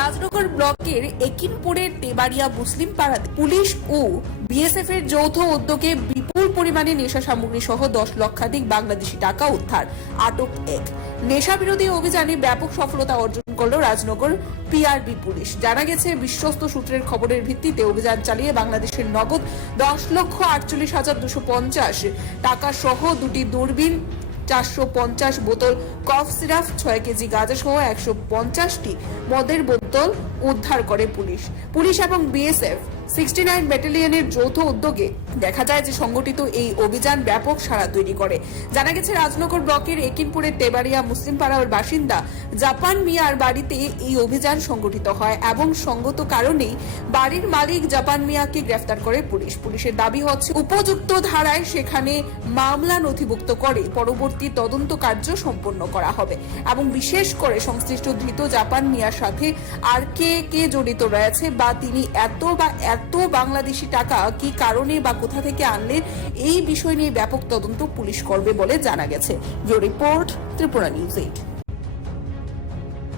রাজনগর ব্লকের একিনপুরের তেবাড়িয়া মুসলিম পাড়াতে পুলিশ ও বিএসএফ এর যৌথ উদ্যোগে বিপুল পরিমাণে নেশা সামগ্রী সহ 10 লক্ষাধিক বাংলাদেশি টাকা উদ্ধার, আটক এক। নেশা বিরোধী অভিযানে ব্যাপক সফলতা অর্জন করল রাজনগর পিআরবি পুলিশ। জানা গেছে, বিশ্বস্ত সূত্রের খবরের ভিত্তিতে অভিযান চালিয়ে বাংলাদেশের নগদ 10,48,250 টাকা সহ 2টি দূরবীন, 450 বোতল কফ সিরাপ, 6 কেজি গাঁজা সহ 150টি মদের বোতল উদ্ধার করে পুলিশ এবং বিএসএফ 69 ব্যাটালিয়নের যৌথ উদ্যোগে দেখা যায় যে সংগঠিত এই অভিযান ব্যাপক সাড়া তৈরি করে। জানা গেছে, রাজনগর ব্লকের একিনপুরের তেবাড়িয়া মুসলিম পাড়ার বাসিন্দা জাপান মিয়ার বাড়িতে এই অভিযান সংগঠিত হয় এবং সঙ্গত কারণেই বাড়ির মালিক জাপান মিয়াকে গ্রেফতার করে পুলিশের দাবি হচ্ছে, উপযুক্ত ধারায় সেখানে মামলা নথিভুক্ত করে পরবর্তী তদন্ত কার্য সম্পন্ন করা হবে এবং বিশেষ করে সংশ্লিষ্ট ধৃত জাপান মিয়ার সাথে আর কে জড়িত রয়েছে বা তিনি এত বাংলাদেশি টাকা কি কারণে বা কোথা থেকে আনলেন, এই বিষয় নিয়ে ব্যাপক তদন্ত পুলিশ করবে বলে জানা গেছে। Report Tripura news 8।